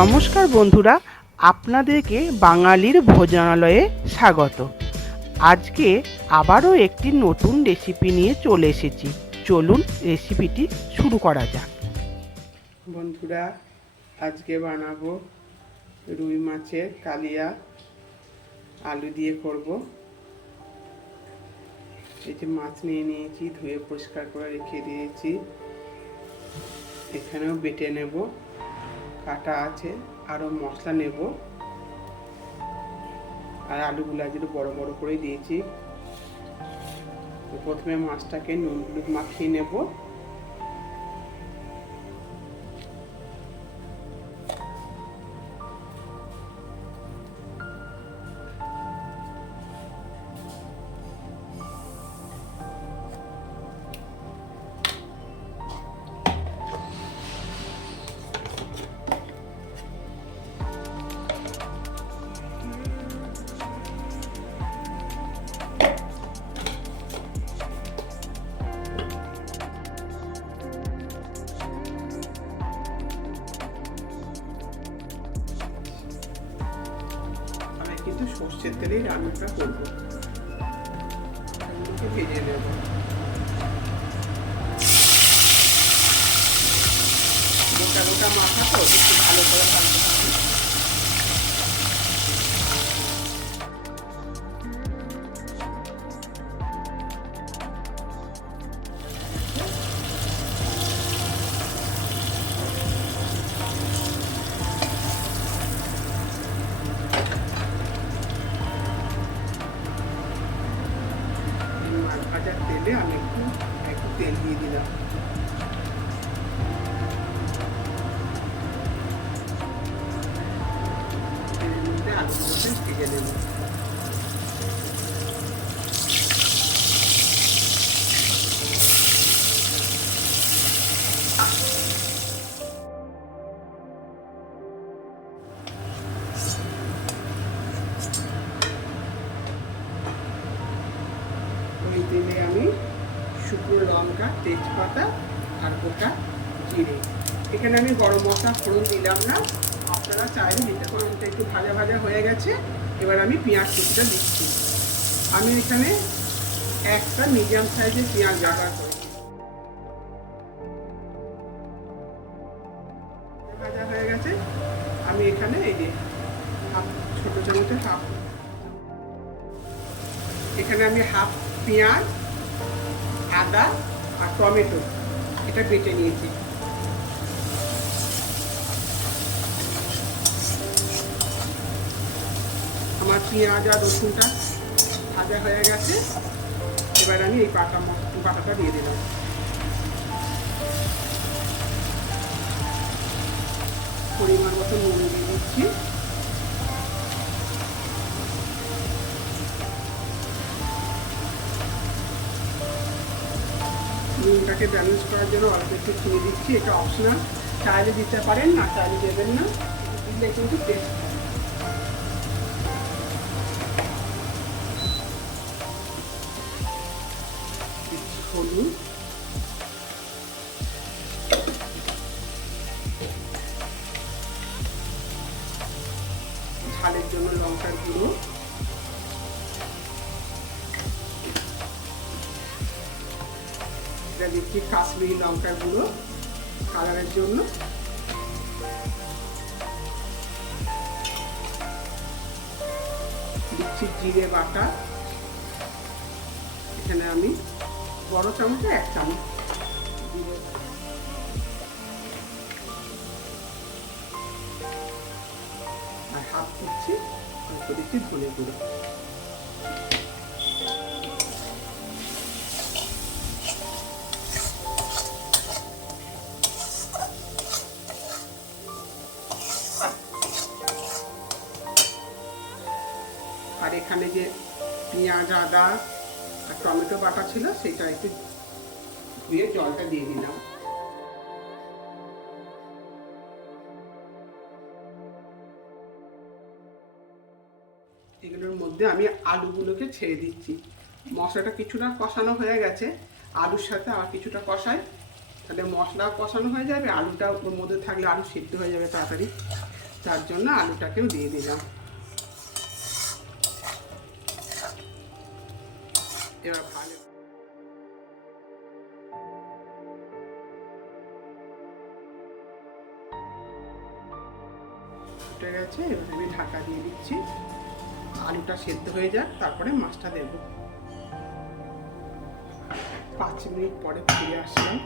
নমস্কার বন্ধুরা, আপনাদেরকে বাঙালির ভোজনালয়ে স্বাগত। আজকে আবারও একটি নতুন রেসিপি নিয়ে চলে এসেছি। চলুন রেসিপিটি শুরু করা যাক। বন্ধুরা, আজকে বানাবো রুই মাছের কালিয়া আলু দিয়ে করব। এই যে মাছ নিয়ে নিয়েছি, ধুয়ে পরিষ্কার করে রেখে দিয়েছি। এখানেও বেটে নেব। কাটা আছে আরও মশলা নেব। আর আলুগুলো আজ বড় বড় করে দিয়েছি। প্রথমে মাছটাকে নুন হলুদ মাখিয়ে নেব। সর্ষের তেলেই রান্নাটা করব। ভেজে নেব। গোটা গোটা মাথা তো ভালো করে একটু তেল দিয়ে দিলাম তেলের মধ্যে লঙ্কা, তেজপাতা আর গোটা জিরে। এখানে আমি গরম মশলা, ফোড়ন দিলাম না। আপনারা চাইলে দিতে ফোড়নটা একটু ভাজা ভাজা হয়ে গেছে। এবার আমি পেঁয়াজ কুচিটা দিচ্ছি। আমি এখানে একটা মিডিয়াম সাইজের পেঁয়াজ ব্যবহার গেছে। আমি এখানে এই যে হাফ, ছোটো হাফ। এখানে আমি হাফ পেঁয়াজ, আদা আর টমেটো, এটা বেটে নিয়েছি। আমার পেঁয়াজ আর রসুনটা ভাজা হয়ে গেছে। এবার আমি এই মশ- বাটাটা দিয়ে দিলাম। পরিমাণ মতো নুন দিয়ে দিচ্ছি। নুনটাকে ব্যালেন্স করার জন্য অল্প একটু চিনি দিচ্ছি, এটা অপশনাল চাইলে দিতে পারেন, না চাইলে দেবেন না। দিলে কিন্তু টেস্ট ঝালের জন্য লঙ্কার গুঁড়ো। এটা দিচ্ছি কাশ্মীরি লঙ্কার গুঁড়ো কালারের জন্য। দিচ্ছি জিরে বাটা। এখানে আমি বড় চামচে এক চামচ আর হাফ দিচ্ছি দিচ্ছি ধনে গুঁড়ো। আদা আর টমেটো বাটা ছিল, সেটা একটু ধুয়ে জলটা দিয়ে দিলাম। এগুলোর মধ্যে আমি আলুগুলোকে ছেড়ে দিচ্ছি। মশলাটা কিছুটা কষানো হয়ে গেছে। আলুর সাথে আর কিছুটা কষাই। তাহলে মশলা কষানো হয়ে যাবে আলুটা ওর মধ্যে থাকলে আলু সিদ্ধ হয়ে যাবে তাড়াতাড়ি। তার জন্য আলুটাকেও দিয়ে দিলাম। ফুটে গেছে, এবার আমি ঢাকা দিয়ে দিচ্ছি। আলুটা সেদ্ধ হয়ে যাক, তারপরে মাছটা দেব। পাঁচ মিনিট পরে ফিরে আসলাম।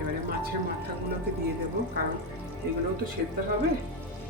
এবারে মাছের মাথাগুলোকে দিয়ে দেবো, কারণ এগুলোও তো সেদ্ধ হবে।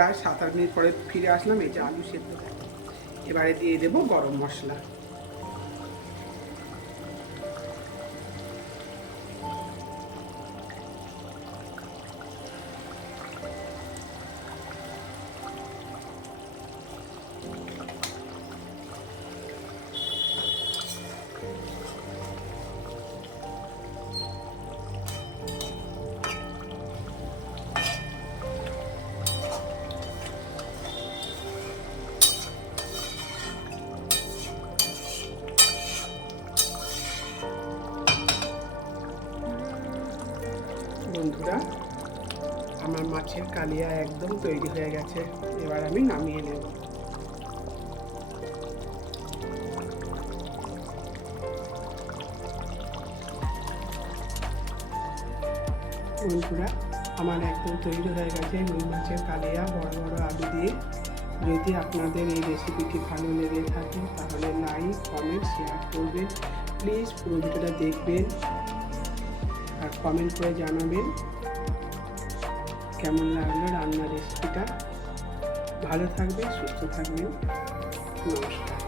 প্রায় সাত আট মিনিট পরে ফিরে আসলাম, এই যে আলু সেদ্ধ। এবারে দিয়ে দেবো গরম মশলা। বন্ধুরা, আমার মাছের কালিয়া একদম তৈরি হয়ে গেছে। এবার আমি নামিয়ে নেব। বন্ধুরা, আমার একদম তৈরি হয়ে গেছে রুই মাছের কালিয়া, বড় বড় আলু দিয়ে। যদি আপনাদের এই রেসিপিটি ভালো লেগে থাকে, তাহলে লাইক কমেন্ট শেয়ার করবেন। প্লিজ পুরো ভিডিওটা দেখবেন। আর কমেন্ট করে জানাবেন কেমন লাগল রান্নার রেসিপিটা ভালো থাকবে সুস্থ থাকবেন। নমস্কার।